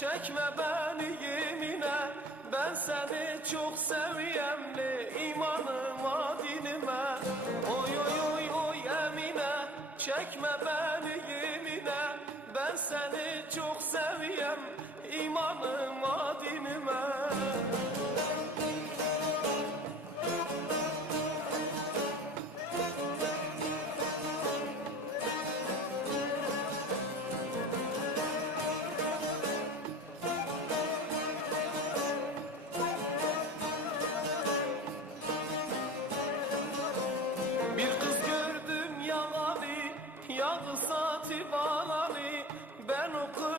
çekme beni yemine. Ben seni çok seviyemli, imanıma dinime. Oy oy oy oy Emine, çekme beni yemine. Ben seni çok seviyem, imanıma dinime.